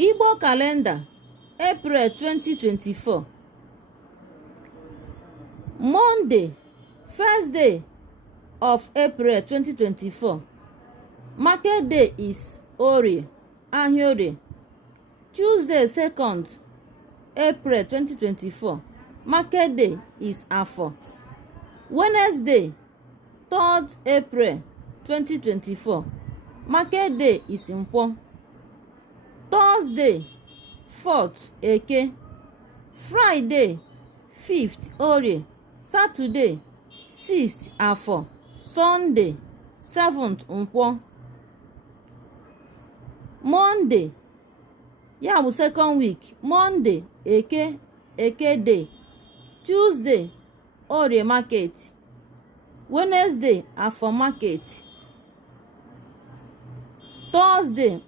Igbo calendar, April 2024. Monday, first day of April 2024. Market day is Orie, Ahiorie. Tuesday, 2nd April 2024. Market day is Afo. Wednesday, 3rd April 2024. Market day is Nkwo. Thursday, 4th Eke. Friday, 5th Orie. Saturday, 6th Afo. Sunday, 7th Nkwo. Monday, ya bụ second week. Monday, Eke day. Tuesday, Orie market. Wednesday, Afo market. Thursday,